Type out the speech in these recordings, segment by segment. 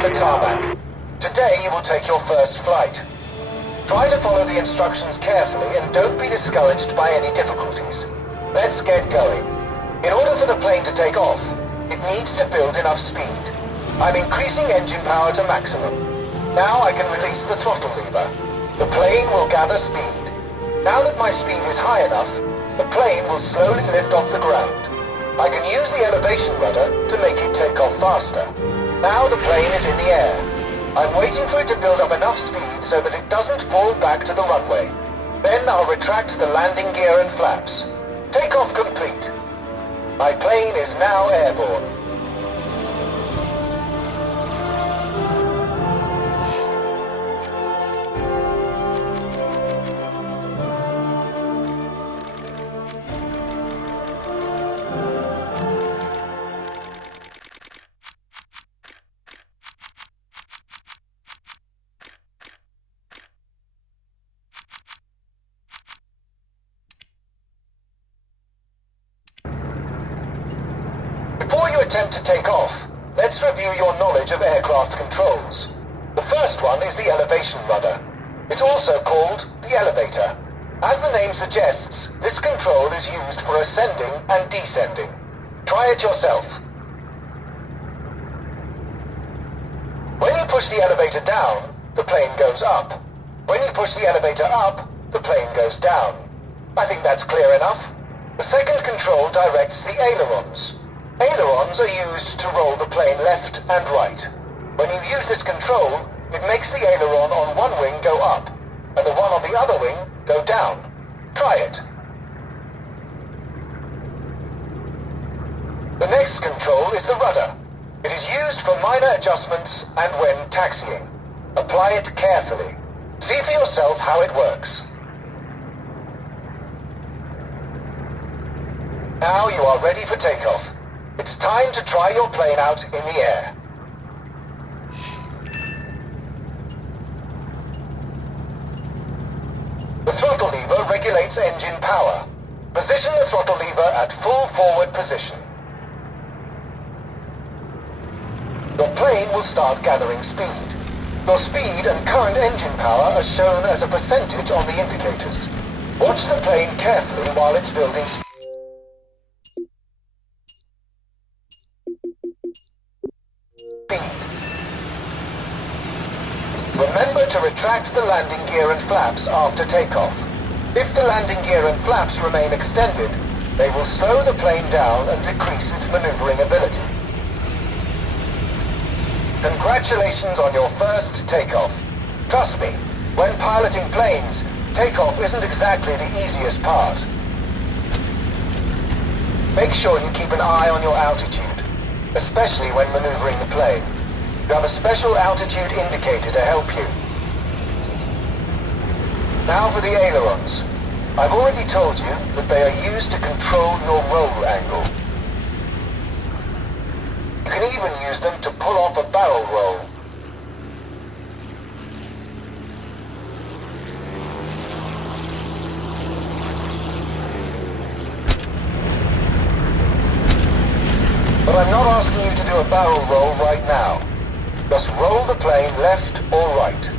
to the tarmac. Today you will take your first flight. Try to follow the instructions carefully and don't be discouraged by any difficulties. Let's get going. In order for the plane to take off, it needs to build enough speed. I'm increasing engine power to maximum. Now I can release the throttle lever. The plane will gather speed. Now that my speed is high enough, the plane will slowly lift off the ground. I can use the elevation rudder to make it take off faster. Now the plane is in the air. I'm waiting for it to build up enough speed so that it doesn't fall back to the runway. Then I'll retract the landing gear and flaps. Takeoff complete. My plane is now airborne. Before you attempt to take off, let's review your knowledge of aircraft controls. The first one is the elevation rudder. It's also called the elevator. As the name suggests, this control is used for ascending and descending. Try it yourself. When you push the elevator down, the plane goes up. When you push the elevator up, the plane goes down. I think that's clear enough. The second control directs the ailerons. Ailerons are used to roll the plane left and right. When you use this control, it makes the aileron on one wing go up, and the one on the other wing go down. Try it. The next control is the rudder. It is used for minor adjustments and when taxiing. Apply it carefully. See for yourself how it works. Now you are ready for takeoff. It's time to try your plane out in the air. The throttle lever regulates engine power. Position the throttle lever at full forward position. Your plane will start gathering speed. Your speed and current engine power are shown as a percentage on the indicators. Watch the plane carefully while it's building speed. Remember to retract the landing gear and flaps after takeoff. If the landing gear and flaps remain extended, they will slow the plane down and decrease its maneuvering ability. Congratulations on your first takeoff. Trust me, when piloting planes, takeoff isn't exactly the easiest part. Make sure you keep an eye on your altitude, especially when maneuvering the plane. You have a special altitude indicator to help you. Now for the ailerons. I've already told you that they are used to control your roll angle. You can even use them to pull off a barrel roll. But I'm not asking you to do a barrel roll right now. Just roll the plane left or right.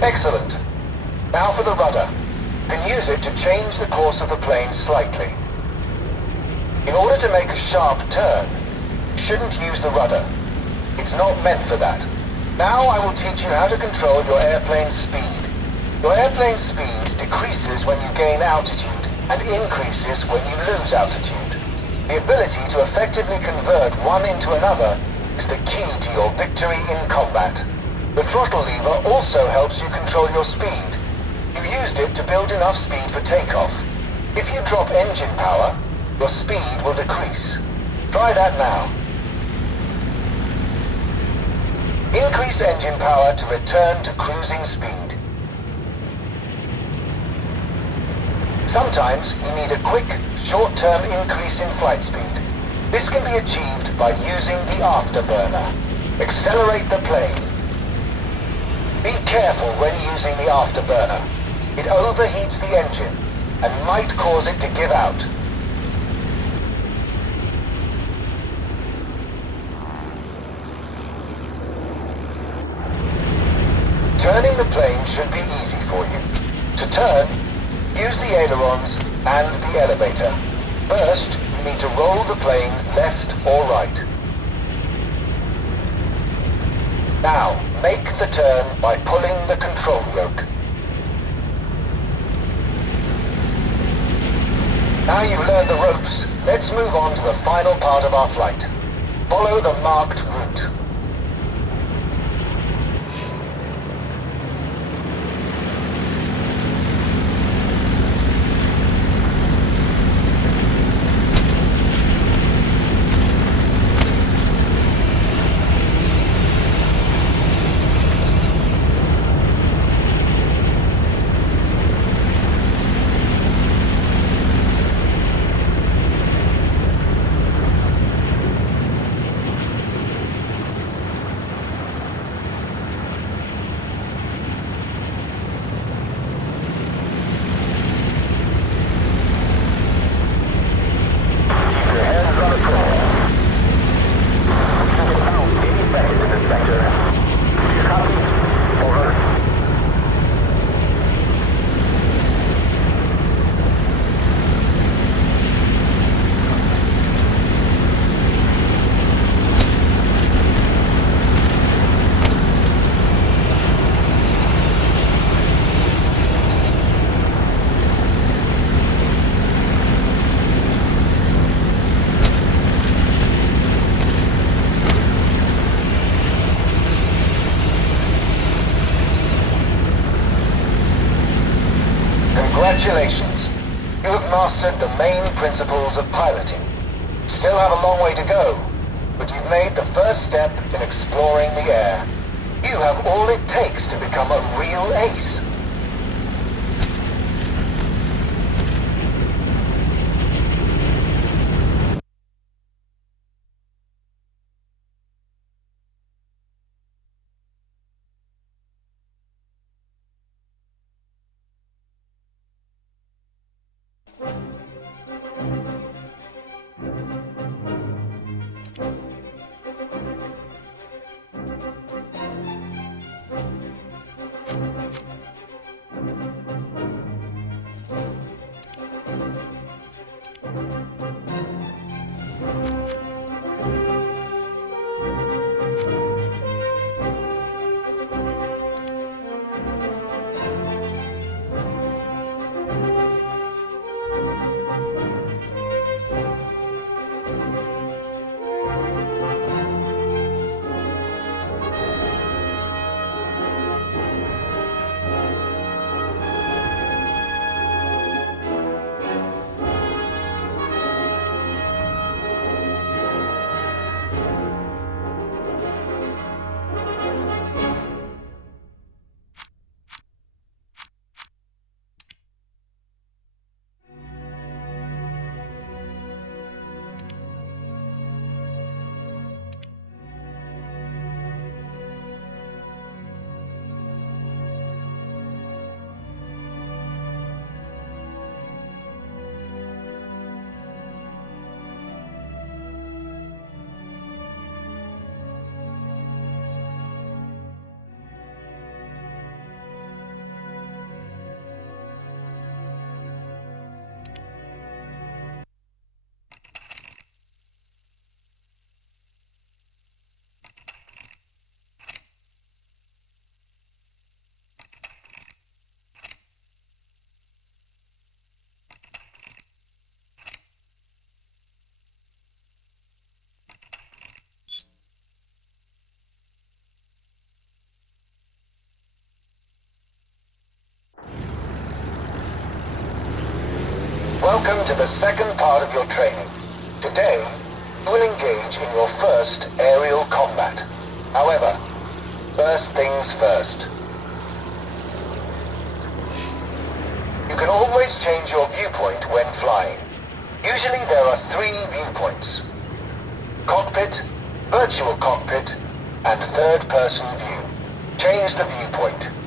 Excellent. Now for the rudder. You can use it to change the course of the plane slightly. In order to make a sharp turn, you shouldn't use the rudder. It's not meant for that. Now I will teach you how to control your airplane's speed. Your airplane speed decreases when you gain altitude and increases when you lose altitude. The ability to effectively convert one into another is the key to your victory in combat. The throttle lever also helps you control your speed. You used it to build enough speed for takeoff. If you drop engine power, your speed will decrease. Try that now. Increase engine power to return to cruising speed. Sometimes you need a quick, short-term increase in flight speed. This can be achieved by using the afterburner. Accelerate the plane. Be careful when using the afterburner. It overheats the engine and might cause it to give out. Turning the plane should be easy for you. To turn, use the ailerons and the elevator. First, you need to roll the plane left or right. Now, make the turn by pulling the control yoke. Now you've learned the ropes, let's move on to the final part of our flight. Follow the marked route. Congratulations! You have mastered the main principles of piloting. Still have a long way to go, but you've made the first step in exploring the air. You have all it takes to become a real ace. Welcome to the second part of your training. Today, you will engage in your first aerial combat. However, first things first. You can always change your viewpoint when flying. Usually there are 3 viewpoints: cockpit, virtual cockpit, and third-person view. Change the viewpoint.